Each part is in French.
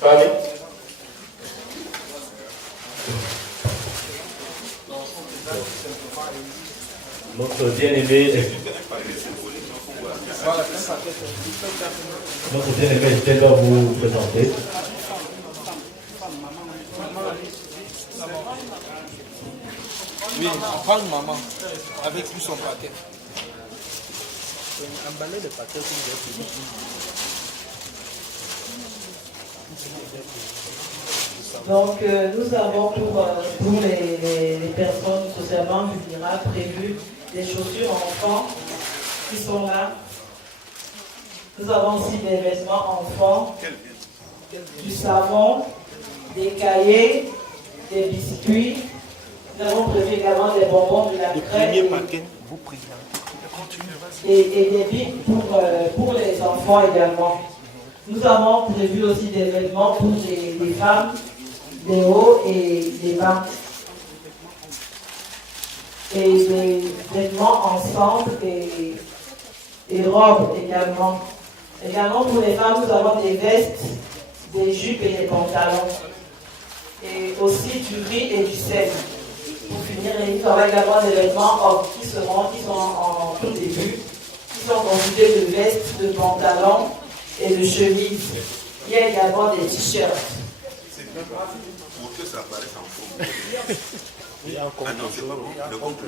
Parlez. Notre bien-aimé Estelle va vous présenter. Oui, on prend une maman avec tout son paquet. Emballer le paquet comme vous avez. Donc, nous avons pour les personnes socialement vulnérables prévu des chaussures enfants qui sont là. Nous avons aussi des vêtements enfants, du savon, des cahiers, des biscuits. Nous avons prévu également des bonbons de la crème et des bics pour les enfants également. Nous avons prévu aussi des vêtements pour les femmes, des hauts et des bas. Et des vêtements ensemble et robes également. Également pour les femmes, nous avons des vestes, des jupes et des pantalons. Et aussi du riz et du sel. Pour finir, il y aura également des vêtements qui sont en tout début, qui sont constitués de vestes, de pantalons et de chemises. Il y a également des t-shirts. Pour que ça paraisse en forme. Il y a encore non, c'est pas bon. Le contre.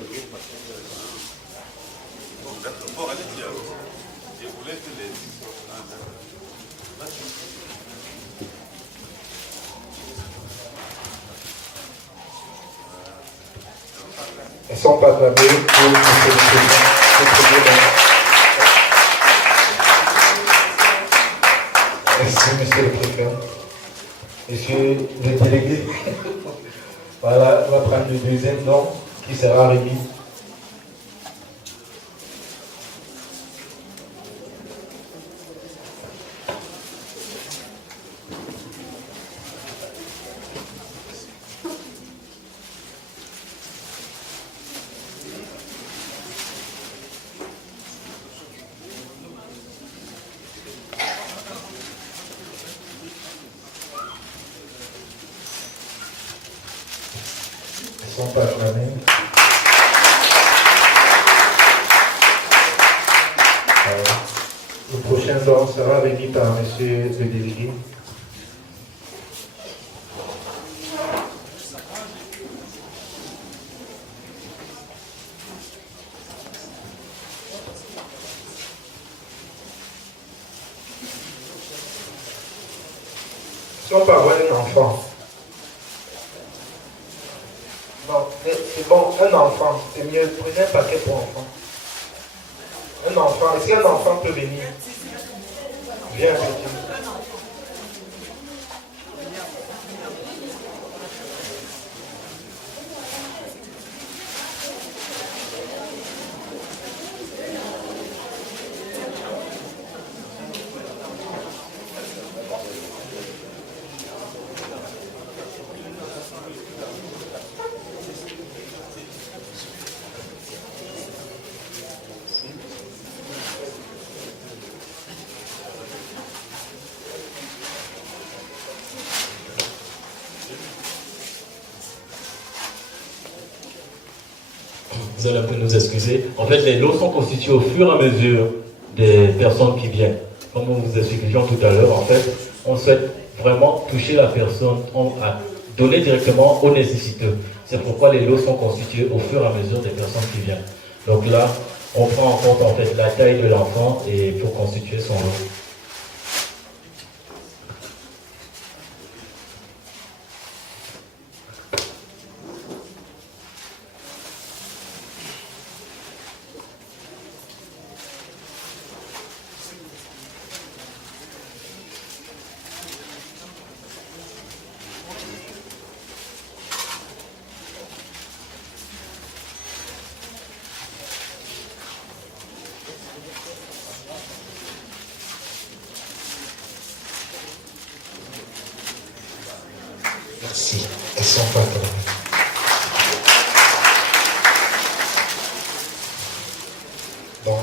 Bon, d'accord. Bon, allez-y alors. Je voulais que les... Elles sont proclamées pour le Merci, monsieur le préfet. Monsieur le délégué, voilà, on va prendre le deuxième nom qui sera remis. Sont pas acclamés. Le prochain don sera remis par monsieur le délégué. Sont par un enfant. Non, c'est bon, un enfant, c'est mieux. Prenez un paquet pour enfant. Un enfant, est-ce qu'un enfant peut venir? Viens, petit. Vous allez un peu nous excuser. En fait, les lots sont constitués au fur et à mesure des personnes qui viennent. Comme nous vous expliquions tout à l'heure, en fait, on souhaite vraiment toucher la personne, à donner directement aux nécessiteux. C'est pourquoi les lots sont constitués au fur et à mesure des personnes qui viennent. Donc là, on prend en compte en fait la taille de l'enfant et pour constituer son lot. Merci. Elles sont pas acclamées. Donc,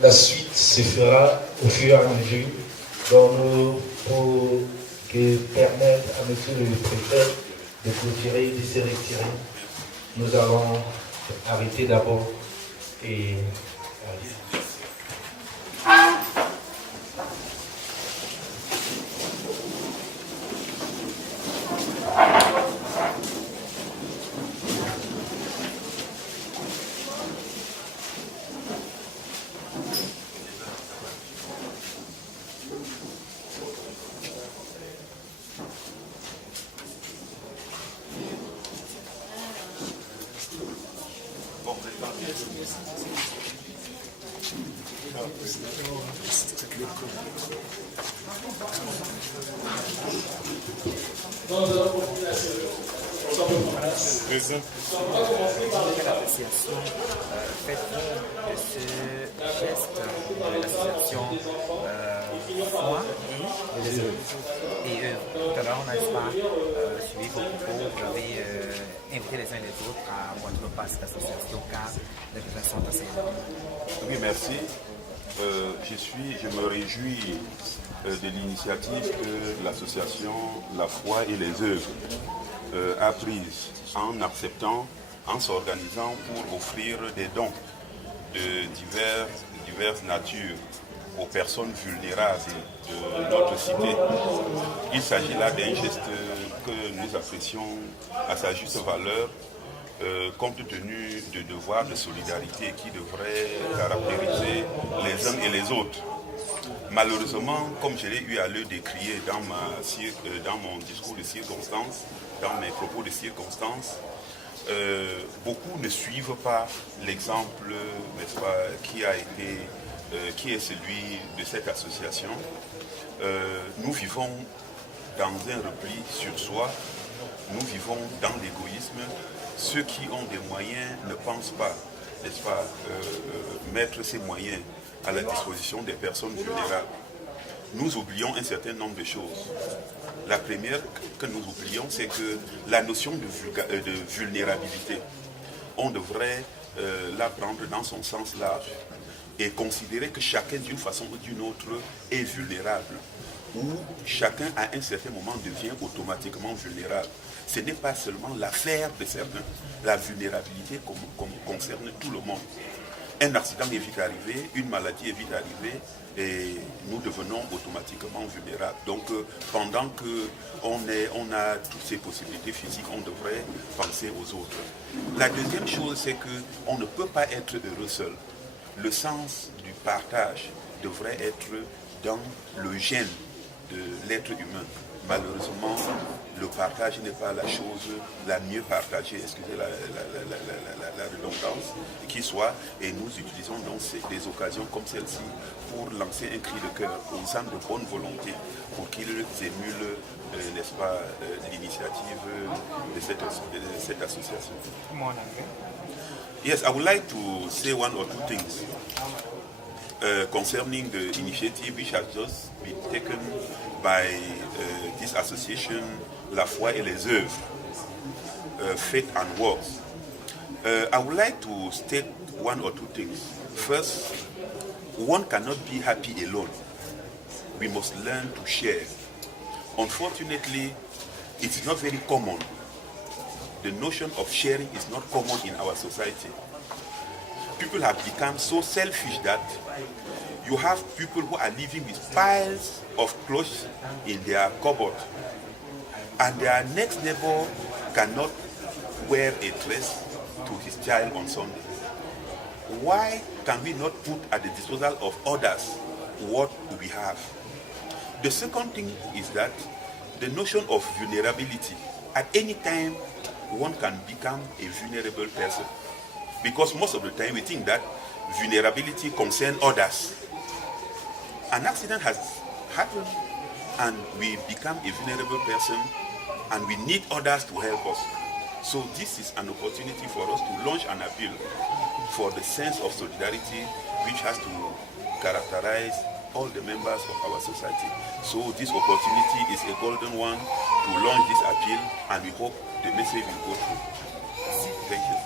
la suite se fera au fur et à mesure. Donc, nous pour permettre à monsieur le préfet de clôturer, de se retirer. Nous allons arrêter d'abord et... L'association fait de ce geste de l'association foi et tout à l'heure, on n'a pas suivi vos propos. Vous avez invité les uns et les autres à votre pas cette association car les besoins sont assez énormes. Oui, merci. Je me réjouis de l'initiative que l'association La Foi et les œuvres a prise en acceptant, en s'organisant pour offrir des dons de diverses natures aux personnes vulnérables de notre cité. Il s'agit là d'un geste que nous apprécions à sa juste valeur, compte tenu de devoirs de solidarité qui devraient caractériser les uns et les autres. Malheureusement, comme je l'ai eu à le décrier dans mon discours de circonstance, dans mes propos de circonstance, beaucoup ne suivent pas l'exemple, n'est-ce pas, qui est celui de cette association. Nous vivons dans un repli sur soi, nous vivons dans l'égoïsme. Ceux qui ont des moyens ne pensent pas, n'est-ce pas, mettre ces moyens à la disposition des personnes vulnérables. Nous oublions un certain nombre de choses. La première que nous oublions, c'est que la notion de vulnérabilité, on devrait la prendre dans son sens large et considérer que chacun d'une façon ou d'une autre est vulnérable, ou chacun à un certain moment devient automatiquement vulnérable. Ce n'est pas seulement l'affaire de certains, la vulnérabilité concerne tout le monde. Un accident est vite arrivé, une maladie est vite arrivée et nous devenons automatiquement vulnérables. Donc pendant qu'on a toutes ces possibilités physiques, on devrait penser aux autres. La deuxième chose, c'est qu'on ne peut pas être heureux seul. Le sens du partage devrait être dans le gène de l'être humain. Malheureusement, le partage n'est pas la chose la mieux partagée, excusez la redondance, qui soit, et nous utilisons donc des occasions comme celle-ci pour lancer un cri de cœur aux gens de bonne volonté pour qu'ils émulent, n'est-ce pas, l'initiative de cette association. Yes, I would like to say one or two things concerning the initiative which has just been taken by this association, La Foi et les œuvres, Faith and Works. I would like to state one or two things. First, one cannot be happy alone. We must learn to share. Unfortunately, it's not very common. The notion of sharing is not common in our society. People have become so selfish that you have people who are living with piles of clothes in their cupboard, and their next neighbor cannot wear a dress to his child on Sunday. Why can we not put at the disposal of others what we have? The second thing is that the notion of vulnerability. At any time, one can become a vulnerable person. Because most of the time we think that vulnerability concerns others. An accident has happened and we become a vulnerable person and we need others to help us. So this is an opportunity for us to launch an appeal for the sense of solidarity which has to characterize all the members of our society. So this opportunity is a golden one to launch this appeal, and we hope the message will go through. Thank you.